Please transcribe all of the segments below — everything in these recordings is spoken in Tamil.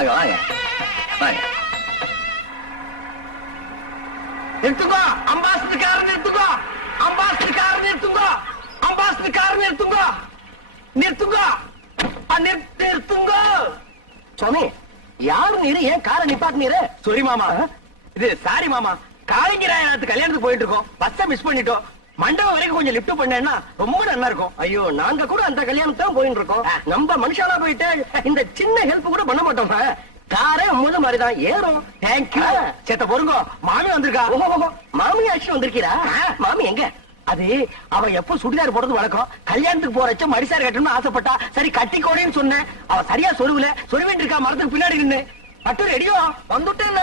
வாங்க வாங்க. வாங்க. நிறுத்துங்கோ அம்பாசிடர் கார் நிறுத்துங்கோ அம்பாசிடர் கார் நிறுத்துங்கோ. அம்பாசிடர் கார் நிறுத்துங்கோ. நிறுத்துங்கோ நிறுத்துங்கோ சுவாமி யாரு நீரு? ஏன் காரை நிப்பாட்டு நீரு? சாரி மாமா. இது சாரி மாமா. காளிங்கராயத்து கல்யாணத்துக்கு போயிட்டு இருக்கோம். பஸ்ஸை மிஸ் பண்ணிட்டோம். மண்டபம் வரைக்கும் கொஞ்சம் லிஃப்ட் பண்ணேன்னா ரொம்ப நல்லா இருக்கும். ஐயோ நாங்க கூட அந்த கல்யாணம் தான் போயிட்டு இருக்கோம் நம்ம மனுஷாலா போயிட்டு இந்த சின்ன ஹெல்ப் கூட பண்ண மாட்டோம் காரே முத மாதிரிதான் ஏறும். தேங்க்யூ சேத்த பொறுங்கோ மாமி வந்திருக்கா? மாமி ஆக்சுவலி வந்திருக்கீரா? மாமி எங்க? அது அவ எப்ப சுடிதார் போடுறது வழக்கம். கல்யாணத்துக்கு போறச்ச மடிசார் கட்டணும்னு ஆசைப்பட்டா சரி கட்டிக்கோடின்னு சொன்னேன். அவ சரியா சொருவுல சொருவிட்டு இருக்கா மரத்துக்கு பின்னாடி நின்னு. பட்டு ரெடியோ வந்துட்டேன்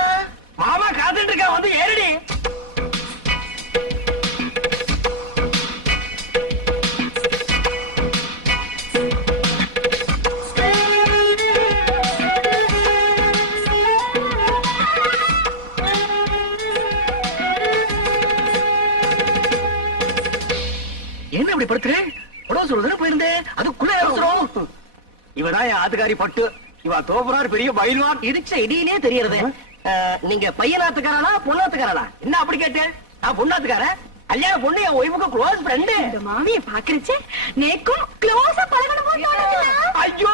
என்ன இப்படி படுத்துறேன் உடம்பு சொல்றது போயிருந்தேன் அதுக்குள்ள அவசரம்? இவதான் என் ஆத்துக்காரி பட்டு. இவ தோப்புறாரு பெரிய பயில்வான். இடிச்ச இடியிலே தெரியறது. நீங்க பையனாத்துக்காரனா பொண்ணாத்துக்காரனா என்ன அப்படி கேட்டேன் நான் பொண்ணாத்துக்காரன் கல்யாண பொண்ணு என் ஒய்ஃபுக்கு க்ளோஸ் ஃப்ரெண்டு இந்த மாமியை பாக்குறச்சே நேக்கும் க்ளோஸா பழகணும் ஐயோ!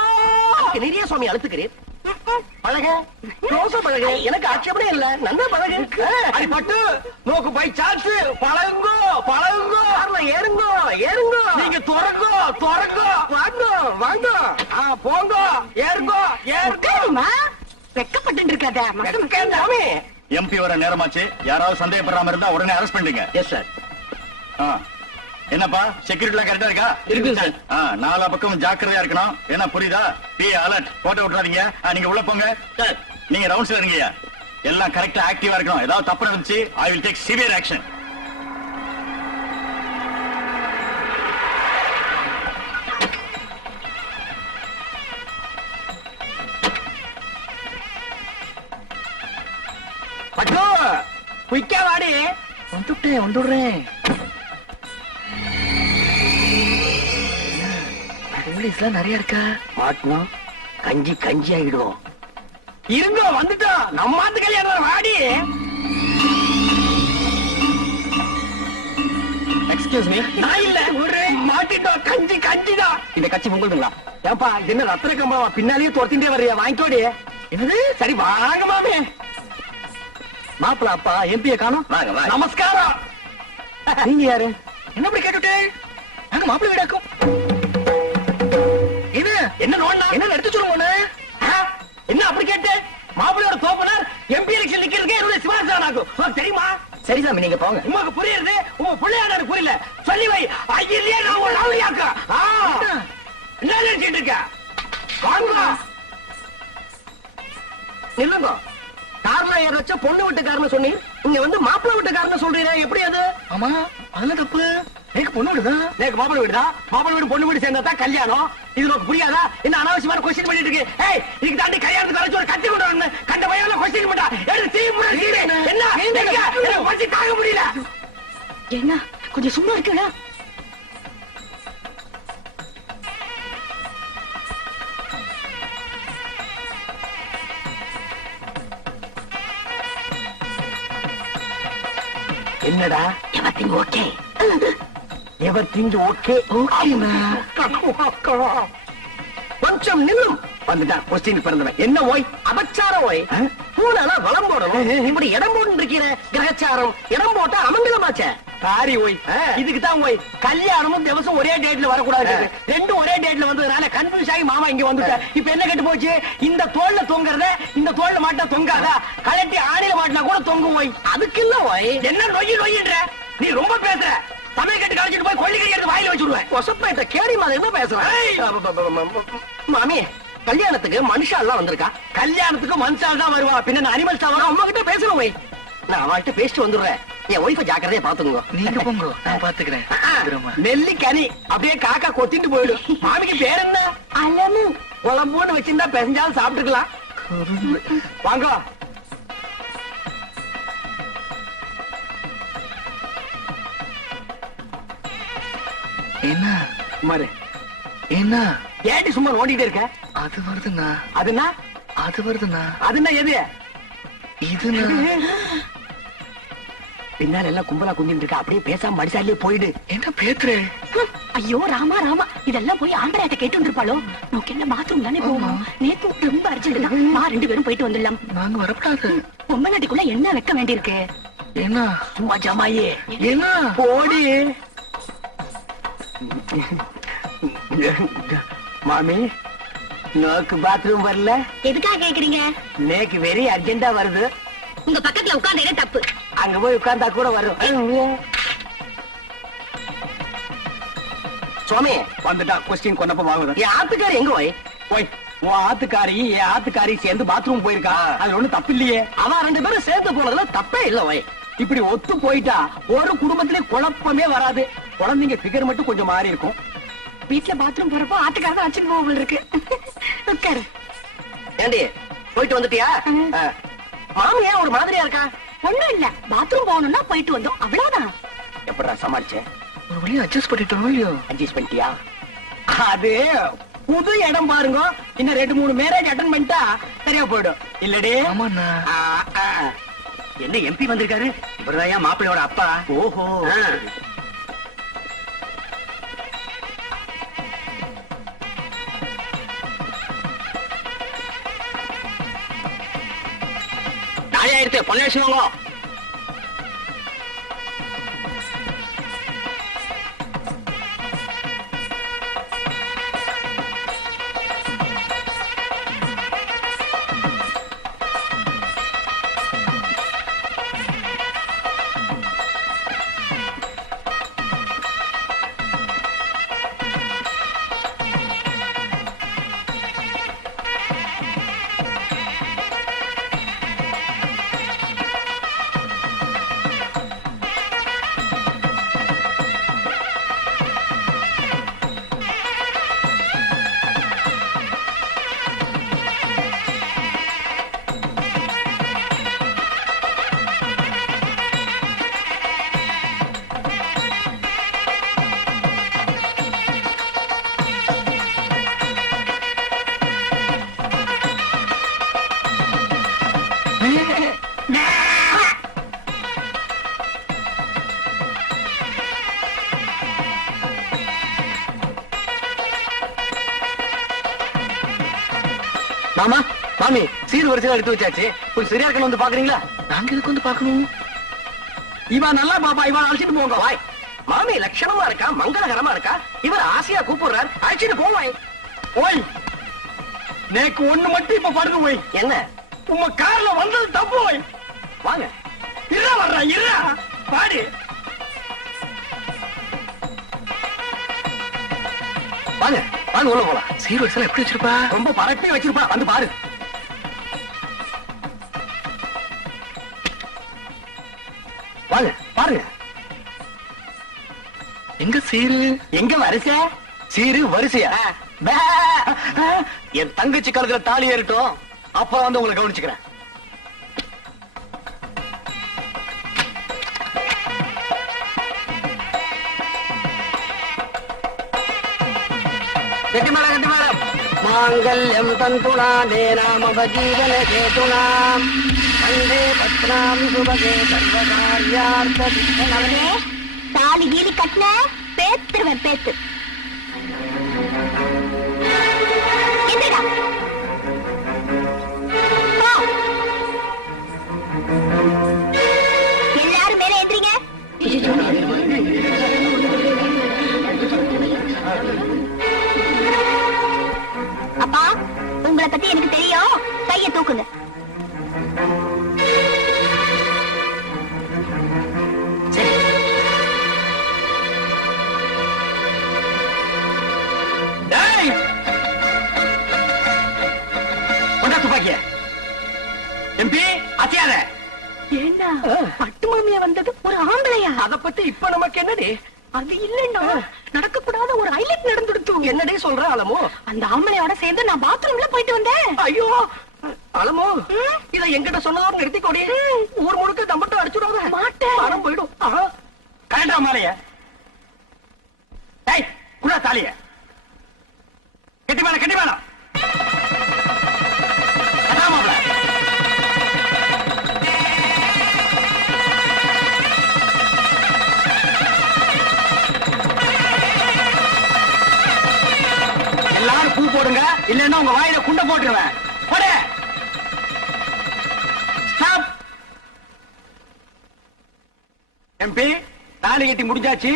நிறைய சுவாமி அழுத்துக்கிறேன். பழக? க்ளோஸா பழக. எனக்கு ஆட்சேபனே இல்ல. நன்னா பழக. அடி பட்டு நோக்கு பை சான்ஸ் பழகுங்கோ பழகுங்கோ. ஏறுங்கோ ஏறுங்கோ. நீங்க துறங்கோ துறங்கோ. வாங்கோ வாங்கோ. ஆ போங்கோ ஏறுங்கோ ஏறுங்கோ. வெக்கப்பட்டு இருக்காத எம்பி வர நேரமாச்சு. யாராவது சந்தேகப்படாம இருந்தா உடனே அரெஸ்ட் பண்ணுங்க எஸ் சார் ஆ. என்னப்பா? செக்யூரிட்டி எல்லாம் கரெக்டா இருக்கா? இருக்கு சார் நாலா பக்கம் ஜாக்கிரதையா இருக்கணும். என்ன புரியுதா? பி அலர்ட் போட்டோ விட்டுறாதீங்க. நீங்க உள்ள போங்க. சார் நீங்க ரவுண்ட்ஸ்ல இருங்கய்யா. எல்லாம் கரெக்டா ஆக்டிவா இருக்கணும். ஏதாவது தப்பு நடந்துச்சு I will take severe action குயிக்கா வாடி. வந்துட்டேன் வந்துடுறேன். இங்கிலீஷ்லாம் நிறைய இருக்கா? மாட்டணும். கஞ்சி கஞ்சி ஆயிடுவோம் இருங்க வந்துட்டோம் நம்ம ஆத்து கல்யாணம் வாடி. எக்ஸ்கியூஸ் மீ நான் இல்ல. ஒரு மாட்டிட்டோம் கஞ்சி கஞ்சி தான் இந்த கட்சி உங்களுதுங்களா ஏப்பா இது என்ன ரத்தன கம்பளமா பின்னாலேயே துரத்திட்டே வர்றியா? வாங்கிக்கோடி. என்னது? சரி வாங்க மாமே. மாப்பிள அப்பா எம்பிய காணும். வாங்க, வாங்க. நமஸ்காரம். நீங்க யாரு? என்ன அப்படி கேட்டுட்டே? நாங்க மாப்பிள வீடாக்கும். இது என்ன நோண்டா? என்ன எடுத்து சொல்லுங்க என்ன அப்படி கேட்டு? மாப்பிளையோட தோப்பனார் எம்பி எலெக்ஷன் நிக்கிறதுக்கே என்னுடைய சிவாசானாக்கும் உனக்கு தெரியுமா? சரி சாமி நீங்க போங்க. உங்களுக்கு புரியுது? உங்க பிள்ளையாட புரியல. சொல்லி வை. ஐயிலே நான் உங்க லாவலியாக்கா என்ன? நினைச்சிட்டு இருக்க? வாங்க. நில்லுங்க. காரணம் ஏறாச்சும் பொண்ணு வீட்டுக்காரன்னு சொன்னீங்க இங்க வந்து மாப்பிள்ளை வீட்டுக்காரன்னு சொல்றீங்க எப்படி அது? ஆமா அதெல்லாம் தப்பு. எனக்கு பொண்ணு வீடுதான் எனக்கு மாப்பிள்ளை வீடுதான் மாப்பிள்ளை வீடு பொண்ணு வீடு சேர்ந்தா தான் கல்யாணம். இது உனக்கு புரியாதா? என்ன அனாவசியமான கொஸ்டின் பண்ணிட்டு இருக்கு? ஏய் இதுக்கு தாண்டி கல்யாணத்துக்கு வரைச்சு ஒரு கட்டி கொண்டு கண்ட பையன் கொஸ்டின் பண்ணா எடுத்து தீ முறை என்ன? பசி தாங்க முடியல. என்ன? கொஞ்சம் சும்மா இருக்கா என்னடா? எவர்திங் ஓகே எவர்திங் ஓகே கொஞ்சம் நில்லும். வந்துட்டான் கொஸ்டின் பிறந்தவன். என்ன ஓய்? அபச்சார ஓய். பூனானா வளம் போடணும். இப்படி இடம் போட்டு இருக்கிற கிரகச்சாரம் இடம் போட்டா அமங்கலமாச்சே. சாரி ஓய் இதுக்கு தான் ஓய் கல்யாணமும் திவசம் ஒரே டேட்ல வரக்கூடாது. ரெண்டும் ஒரே டேட்ல வந்ததுனால கன்ஃபியூஸ் ஆகி மாமா இங்க வந்துட்டேன் இப்ப என்ன கெட்டு போச்சு? இந்த தோல்ல தொங்குறத இந்த தோல்ல மாட்டா தொங்காதா? கலட்டி ஆணில மாட்டினா கூட தொங்கும் ஓய் அதுக்கு இல்ல ஓய் என்ன நொய்யி நொய்யின்ற நீ ரொம்ப பேசுற. தமிழ் கட்டு கழிச்சிட்டு போய் கொள்ளி கட்டி வாயில வச்சுடுவேன். கொசப்பேட்ட கேடி மாதிரி என்ன பேசுறேன் மாமி கல்யாணத்துக்கு மனுஷா எல்லாம் வந்திருக்கா? கல்யாணத்துக்கு மனுஷால் தான் வருவா. பின்ன அனிமல்ஸ் தான் வரும் அம்மா கிட்ட பேசணும் நான் அவள்கிட்ட பேசிட்டு வந்துடுறேன். என் ஒய்ஃபை ஜாக்கிரதையா பாத்துங்க நீங்க போங்க. நான் பாத்துக்கிறேன் நெல்லி கனி அப்படியே காக்கா கொத்திட்டு போயிடும். மாமிக்கு பேர் என்ன? அலமு. குழம்புன்னு வச்சிருந்தா பெசஞ்சாலும் சாப்பிட்டுக்கலாம். வாங்க. என்ன? மாரு என்ன? ஏட்டி சும்மா நோண்டிட்டே இருக்க. அது வருதுண்ணா. அதுனா அது வருதுண்ணா. அது என்ன எது? இதுண்ணா. பின்னால எல்லாம் கும்பலா குந்திட்டு இருக்கா அப்படியே பேசாம மடிசாலே போயிடு. என்ன பேத்துரு ஐயோ ராமா ராமா இதெல்லாம் போய் ஆம்பளையாட்ட கேட்டு இருப்பாளோ நோக்கு என்ன பாத்ரூம் தானே போகணும் நேத்து ரொம்ப அர்ஜென்ட் தான். வா ரெண்டு பேரும் போயிட்டு வந்துடலாம். நாங்க வரப்படாது பொம்மநாட்டிக்குள்ள என்ன வைக்க வேண்டியிருக்கு? என்ன சும்மா ஜமாயே. என்ன போடி. மாமி நோக்கு பாத்ரூம் வரல? எதுக்காக கேக்குறீங்க? நேக்கு வெரி அர்ஜென்டா வருது. உங்க பக்கத்துல உட்கார்ந்தே தப்பு. அங்க போய் உட்கார்ந்தா கூட வரும். சுவாமி வந்துட்டா. கொஸ்டின் கொண்டப்ப வாங்குது என் ஆத்துக்காரி எங்க போய்? போய். உன் ஆத்துக்காரி என் ஆத்துக்காரி சேர்ந்து பாத்ரூம் போயிருக்கா. அது ஒண்ணு தப்பு இல்லையே. அவன் ரெண்டு பேரும் சேர்த்து போனதுல தப்பே இல்ல போய். இப்படி ஒத்து போயிட்டா ஒரு குடும்பத்திலே குழப்பமே வராது. குழந்தைங்க பிகர் மட்டும் கொஞ்சம் மாறி இருக்கும். வீட்டுல பாத்ரூம் போறப்போ ஆட்டுக்கார தான் வச்சுட்டு போக இருக்கு. உட்காரு. ஏண்டி போயிட்டு வந்துட்டியா? ஆ. மாமி ஏன் ஒரு மாதிரியா இருக்கா? ஒண்ணும் இல்ல. பாத்ரூம் போகணும்னா போயிட்டு வந்தோம். அவ்வளவுதான். எப்படா சமாளிச்ச? ஒரு வழியா அட்ஜஸ்ட் பண்ணிட்டோம் இல்லையோ? அட்ஜஸ்ட் பண்ணிட்டியா? அது புது இடம் பாருங்க. இன்னும் ரெண்டு மூணு மேரேஜ் அட்டன் பண்ணிட்டா சரியா போயிடும். இல்லடே? ஆமாண்ணா. ஆ, ஆ. என்ன எம்பி வந்திருக்காரு? இவர்தான் மாப்பிள்ளையோட அப்பா. ஓஹோ. ತಾಯಿ ಆಯ್ತು ಪನ್ನೇಶ್ ஆமா மாமா மாமி சீர் வரிசையா எடுத்து வச்சாச்சு. கொஞ்சம் சரியா இருக்கணும் வந்து பாக்குறீங்களா? நாங்க எதுக்கு வந்து பாக்கணும் இவா நல்லா பாப்பா இவன் அழைச்சிட்டு போங்க வாய். மாமி லட்சணமா இருக்கா மங்களகரமா இருக்கா? இவர் ஆசையா கூப்பிடுறார் அழைச்சிட்டு போவாய் ஓய் நேக்கு ஒண்ணு மட்டும் இப்ப படுது ஓய். என்ன? உங்க கார்ல வந்தது தப்பு ஓய். வாங்க. இருடா வர்றா இருடா பாடி. வாங்க. வாங்க உள்ள போலாம். சீர் வரிசையில எப்படி வச்சிருப்பா? ரொம்ப பரப்பி வச்சிருப்பா. வந்து பாரு. வாங்க பாருங்க. எங்க சீரு? எங்க வரிசை? சீரு வரிசையா. என் தங்கச்சி கழுத்துல தாலி ஏறட்டும். அப்புறம் வந்து உங்களை கவனிச்சுக்கிறேன். மாங்கல்யம் தந்துனா நேராம ஜீவன கேதுனாம் வந்தே பத்ராம் சுபகே சர்வகாரியார்த்த அவனே தாலி கீலி கட்டின பேத்துருவேன் பேத்து. அப்பா உங்களை பத்தி எனக்கு தெரியும். கைய தூக்குங்க. துப்பாக்கிய. எம்பி அசையாத. ஏண்டா? பட்டு மாமியா வந்தது ஒரு ஆம்பளையா? அத பத்தி இப்ப நமக்கு என்னடி? அது இல்லன்னா நடக்க கூடாத ஒரு ஹைலைட் நடந்துடுத்து. என்னடி சொல்ற அலமோ? அந்த ஆம்பளையோட சேர்ந்து நான் பாத்ரூம்ல போயிட்டு வந்தேன். ஐயோ! அலமோ? இத எங்கிட்ட சொன்னதோட நிறுத்திக்கோடி. ஊர் முழுக்க தம்பட்டம் அடிச்சுடாத. இல்லன்னா உங்க வாயில குண்டை போட்டுருவேன். போட. எம்பி தாலி கட்டி முடிஞ்சாச்சு.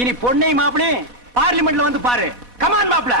இனி பொண்ணை மாப்பிளே பார்லிமெண்ட்ல வந்து பாரு. கமான் மாப்பிள்ள